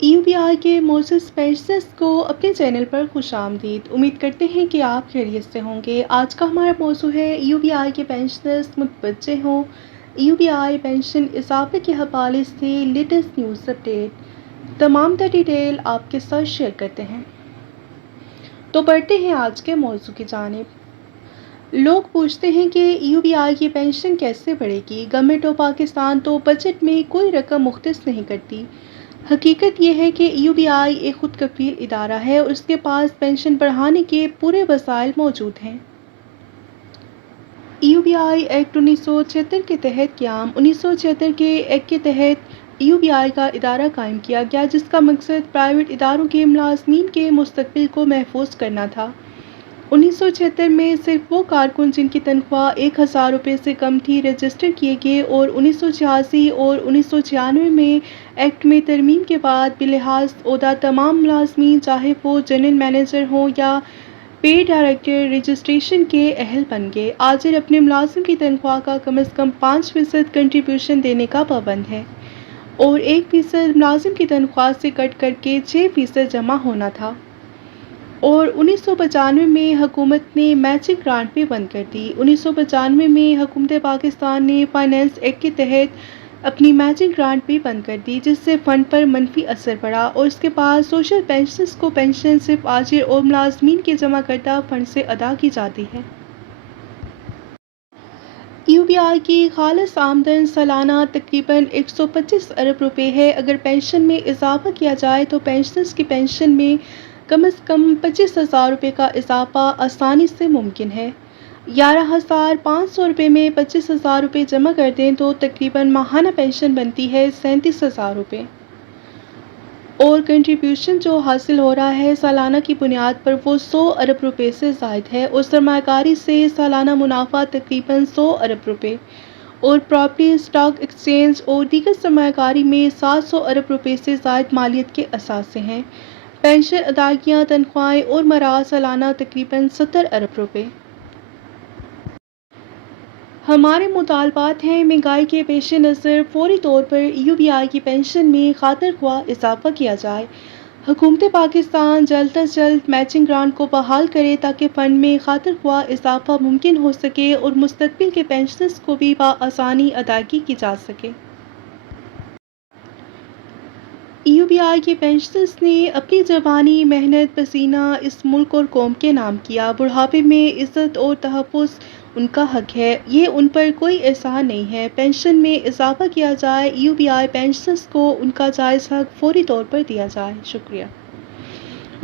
UBI کے معزز patience کو اپنے چینل پر خوش آمدید۔ امید کرتے ہیں کہ آپ خیریت سے ہوں گے۔ آج کا ہمارا موضوع ہے UBI کے پینشنرز متوجہ ہوں، UBI پینشن اضافے کے حوالے سے لیٹسٹ نیوز اپڈیٹ۔ تمام تر ڈیٹیل آپ کے ساتھ شیئر کرتے ہیں۔ تو بڑھتے ہیں آج کے موضوع کی جانب۔ لوگ پوچھتے ہیں کہ UBI کی پینشن کیسے بڑھے گی؟ گورنمنٹ آف پاکستان تو بجٹ میں کوئی رقم مختص نہیں کرتی۔ حقیقت یہ ہے کہ UBI ایک خود کفیل ادارہ ہے اور اس کے پاس پینشن بڑھانے کے پورے وسائل موجود ہیں۔ UBI ایکٹ 1976 کے تحت قیام 1976 کے ایکٹ کے تحت UBI کا ادارہ قائم کیا گیا، جس کا مقصد پرائیویٹ اداروں کے ملازمین کے مستقبل کو محفوظ کرنا تھا۔ 1976 میں صرف وہ کارکن جن کی تنخواہ 1000 روپے سے کم تھی رجسٹر کیے گئے اور 1986 اور 1996 میں ایکٹ میں ترمیم کے بعد بلحاظ عہدہ تمام ملازمین، چاہے وہ جنرل مینیجر ہوں یا پے ڈائریکٹر، رجسٹریشن کے اہل بن گئے۔ آجر اپنے ملازم کی تنخواہ کا کم از کم 5% کنٹریبیوشن دینے کا پابند ہے اور 1% ملازم کی تنخواہ سے کٹ کر کے 6% جمع ہونا تھا۔ اور 1995 میں حکومت نے میچنگ گرانٹ بھی بند کر دی۔ 1995 میں حکومت پاکستان نے فائنانس ایکٹ کے تحت اپنی میچنگ گرانٹ بھی بند کر دی، جس سے فنڈ پر منفی اثر پڑا اور اس کے بعد سوشل پینشنز کو پینشن صرف آجر اور ملازمین کے جمع کردہ فنڈ سے ادا کی جاتی ہے۔ UBI کی خالص آمدن سالانہ تقریباً 125 ارب روپے ہے۔ اگر پینشن میں اضافہ کیا جائے تو پینشنرز کی پینشن میں کم از کم 25,000 روپے کا اضافہ آسانی سے ممکن ہے۔ 11,500 روپے میں 25,000 روپے جمع کر دیں تو تقریباً ماہانہ پینشن بنتی ہے 37,000 روپے۔ اور کنٹریبیوشن جو حاصل ہو رہا ہے سالانہ کی بنیاد پر وہ 100 ارب روپے سے زائد ہے اور سرمایہ کاری سے سالانہ منافع تقریباً 100 ارب روپے اور پراپرٹی، اسٹاک ایکسچینج اور دیگر سرمایہ کاری میں 700 ارب روپے سے زائد مالیت کے اثاثے ہیں۔ پینشن ادائیگیاں، تنخواہیں اور مراعات سالانہ تقریباً 70 ارب روپے۔ ہمارے مطالبات ہیں، مہنگائی کے پیش نظر فوری طور پر UBI کی پینشن میں خاطر خواہ اضافہ کیا جائے۔ حکومت پاکستان جلد از جلد میچنگ گرانٹ کو بحال کرے تاکہ فنڈ میں خاطر خواہ اضافہ ممکن ہو سکے اور مستقبل کے پینشنرز کو بھی بآسانی ادائیگی کی جا سکے۔ UBI کے پینشنرز نے اپنی جوانی، محنت، پسینہ اس ملک اور قوم کے نام کیا۔ بڑھاپے میں عزت اور تحفظ ان کا حق ہے، یہ ان پر کوئی احسان نہیں ہے۔ پینشن میں اضافہ کیا جائے، UBI پینشنرز کو ان کا جائز حق فوری طور پر دیا جائے۔ شکریہ۔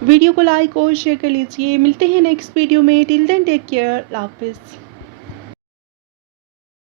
ویڈیو کو لائک اور شیئر کر لیجئے۔ ملتے ہیں نیکسٹ ویڈیو میں۔ ٹل دین ٹیک کیئر۔ اللہ حافظ۔